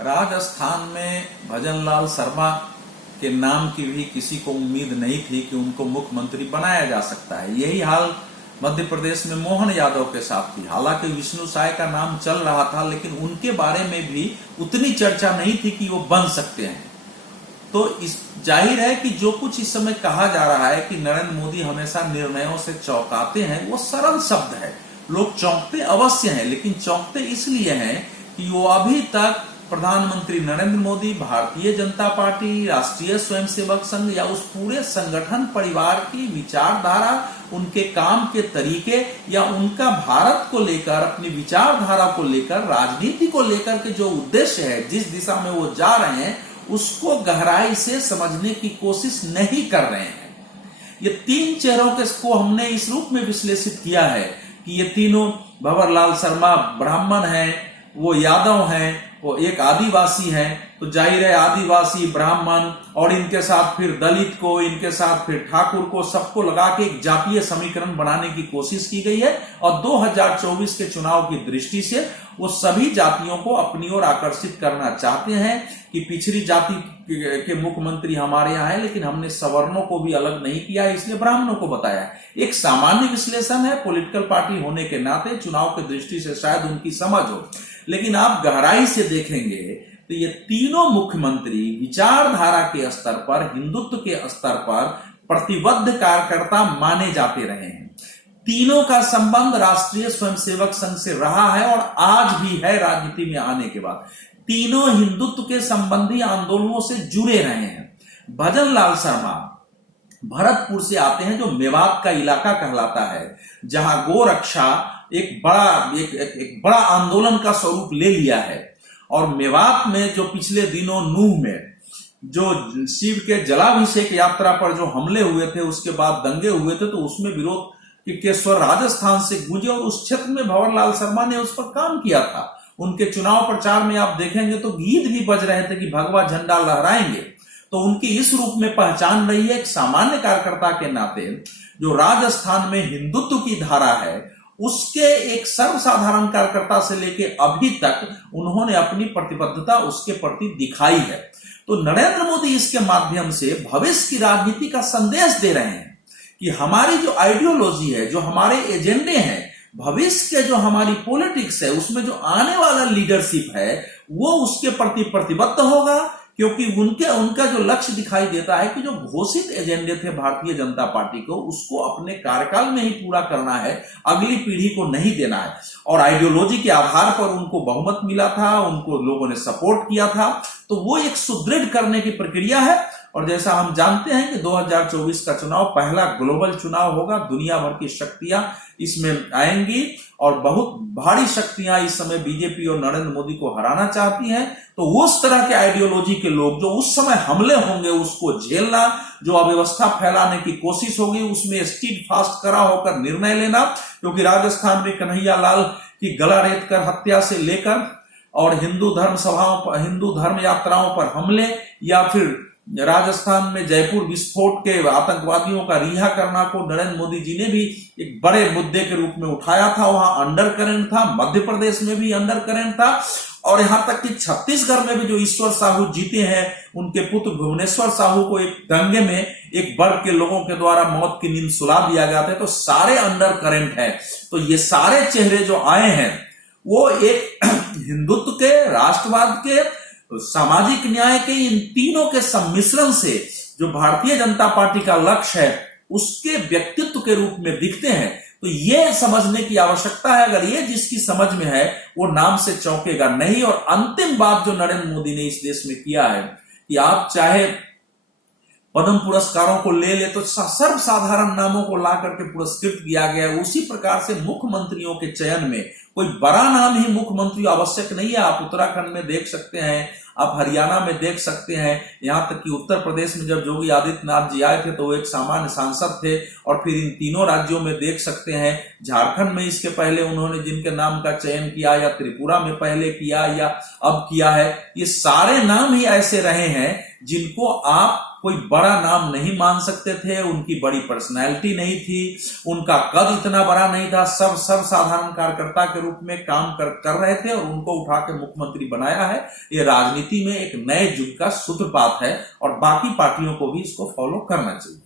राजस्थान में भजनलाल शर्मा के नाम की भी किसी को उम्मीद नहीं थी कि उनको मुख्यमंत्री बनाया जा सकता है। यही हाल मध्य प्रदेश में मोहन यादव के साथ थी। हालांकि विष्णु साय का नाम चल रहा था, लेकिन उनके बारे में भी उतनी चर्चा नहीं थी कि वो बन सकते हैं। तो इस जाहिर है कि जो कुछ इस समय कहा जा रहा है कि नरेंद्र मोदी हमेशा निर्णयों से चौंकाते हैं, वो सरल शब्द है। लोग चौंकते अवश्य हैं, लेकिन चौंकते इसलिए हैं कि वो अभी तक प्रधानमंत्री नरेंद्र मोदी, भारतीय जनता पार्टी, राष्ट्रीय स्वयंसेवक संघ या उस पूरे संगठन परिवार की विचारधारा, उनके काम के तरीके या उनका भारत को लेकर, अपनी विचारधारा को लेकर, राजनीति को लेकर के जो उद्देश्य है, जिस दिशा में वो जा रहे हैं, उसको गहराई से समझने की कोशिश नहीं कर रहे हैं। ये तीन चेहरों को हमने इस रूप में विश्लेषित किया है कि ये तीनों, भंवरलाल शर्मा ब्राह्मण हैं, वो यादव हैं, वो एक आदिवासी हैं। तो जाहिर है आदिवासी, ब्राह्मण और इनके साथ फिर दलित को, इनके साथ फिर ठाकुर को, सबको लगा के एक जातीय समीकरण बनाने की कोशिश की गई है। और 2024 के चुनाव की दृष्टि से वो सभी जातियों को अपनी ओर आकर्षित करना चाहते हैं कि पिछड़ी जाति के मुख्यमंत्री हमारे यहाँ है, लेकिन हमने सवर्णों को भी अलग नहीं किया है, इसलिए ब्राह्मणों को बताया है। एक सामान्य विश्लेषण है, पॉलिटिकल पार्टी होने के नाते चुनाव की दृष्टि से शायद उनकी समझ हो, लेकिन आप गहराई से देखेंगे तो ये तीनों मुख्यमंत्री विचारधारा के स्तर पर, हिंदुत्व के स्तर पर प्रतिबद्ध कार्यकर्ता माने जाते रहे हैं। तीनों का संबंध राष्ट्रीय स्वयंसेवक संघ से रहा है और आज भी है। राजनीति में आने के बाद तीनों हिंदुत्व के संबंधी आंदोलनों से जुड़े रहे हैं। भजनलाल शर्मा भरतपुर से आते हैं, जो मेवात का इलाका कहलाता है, जहां गोरक्षा एक बड़ा आंदोलन का स्वरूप ले लिया है। और मेवात में जो पिछले दिनों नूह में जो शिव के जलाभिषेक यात्रा पर जो हमले हुए थे, उसके बाद दंगे हुए थे, तो उसमें विरोध के स्वर राजस्थान से गूंजे और उस क्षेत्र में भंवरलाल शर्मा ने उस पर काम किया था। उनके चुनाव प्रचार में आप देखेंगे तो गीत भी बज रहे थे कि भगवा झंडा लहराएंगे। तो उनकी इस रूप में पहचान रही है। एक सामान्य कार्यकर्ता के नाते जो राजस्थान में हिंदुत्व की धारा है, उसके एक सर्वसाधारण कार्यकर्ता से लेके अभी तक उन्होंने अपनी प्रतिबद्धता उसके प्रति दिखाई है। तो नरेंद्र मोदी इसके माध्यम से भविष्य की राजनीति का संदेश दे रहे हैं कि हमारी जो आइडियोलॉजी है, जो हमारे एजेंडे हैं, भविष्य के जो हमारी पॉलिटिक्स है, उसमें जो आने वाला लीडरशिप है, वो उसके प्रति प्रतिबद्ध होगा। क्योंकि उनका जो लक्ष्य दिखाई देता है कि जो घोषित एजेंडे थे भारतीय जनता पार्टी को, उसको अपने कार्यकाल में ही पूरा करना है, अगली पीढ़ी को नहीं देना है। और आइडियोलॉजी के आधार पर उनको बहुमत मिला था, उनको लोगों ने सपोर्ट किया था, तो वो एक सुदृढ़ करने की प्रक्रिया है। और जैसा हम जानते हैं कि 2024 का चुनाव पहला ग्लोबल चुनाव होगा, दुनिया भर की शक्तियां इसमें आएंगी और बहुत भारी शक्तियां इस समय बीजेपी और नरेंद्र मोदी को हराना चाहती हैं। तो उस तरह के आइडियोलॉजी के लोग जो उस समय हमले होंगे, उसको झेलना, जो अव्यवस्था फैलाने की कोशिश होगी, उसमें स्टीड फास्ट करा होकर निर्णय लेना। क्योंकि राजस्थान में कन्हैया लाल की गला रेत कर हत्या से लेकर और हिंदू धर्म सभाओं पर, हिंदू धर्म यात्राओं पर हमले, या फिर राजस्थान में जयपुर विस्फोट के आतंकवादियों का रिहा करना को नरेंद्र मोदी जी ने भी एक बड़े मुद्दे के रूप में उठाया था। वहां अंडर करंट था, मध्य प्रदेश में भी अंडर करंट था, और यहां तक कि छत्तीसगढ़ में भी जो ईश्वर साहू जीते हैं, उनके पुत्र भुवनेश्वर साहू को एक दंगे में एक वर्ग के लोगों के द्वारा मौत की नींद सुला दिया गया था। तो सारे अंडर करंट है। तो ये सारे चेहरे जो आए हैं, वो एक हिंदुत्व के, राष्ट्रवाद के, सामाजिक न्याय के, इन तीनों के सम्मिश्रण से जो भारतीय जनता पार्टी का लक्ष्य है, उसके व्यक्तित्व के रूप में दिखते हैं। तो ये समझने की आवश्यकता है। अगर ये जिसकी समझ में है, वो नाम से चौंकेगा नहीं। और अंतिम बात जो नरेंद्र मोदी ने इस देश में किया है कि आप चाहे पद्म पुरस्कारों को ले तो सर्वसाधारण नामों को ला करके पुरस्कृत किया गया है। उसी प्रकार से मुख्यमंत्रियों के चयन में कोई बड़ा नाम ही मुख्यमंत्री आवश्यक नहीं है। आप उत्तराखंड में देख सकते हैं, आप हरियाणा में देख सकते हैं, यहां तक कि उत्तर प्रदेश में जब योगी आदित्यनाथ जी आए थे तो वो एक सामान्य सांसद थे। और फिर इन तीनों राज्यों में देख सकते हैं, झारखंड में इसके पहले उन्होंने जिनके नाम का चयन किया, या त्रिपुरा में पहले किया, या अब किया है, ये सारे नाम ही ऐसे रहे हैं जिनको आप कोई बड़ा नाम नहीं मान सकते थे, उनकी बड़ी पर्सनैलिटी नहीं थी, उनका कद इतना बड़ा नहीं था, सब साधारण कार्यकर्ता के रूप में काम कर रहे थे और उनको उठा के मुख्यमंत्री बनाया है। ये राजनीति में एक नए युग का सूत्रपात है और बाकी पार्टियों को भी इसको फॉलो करना चाहिए।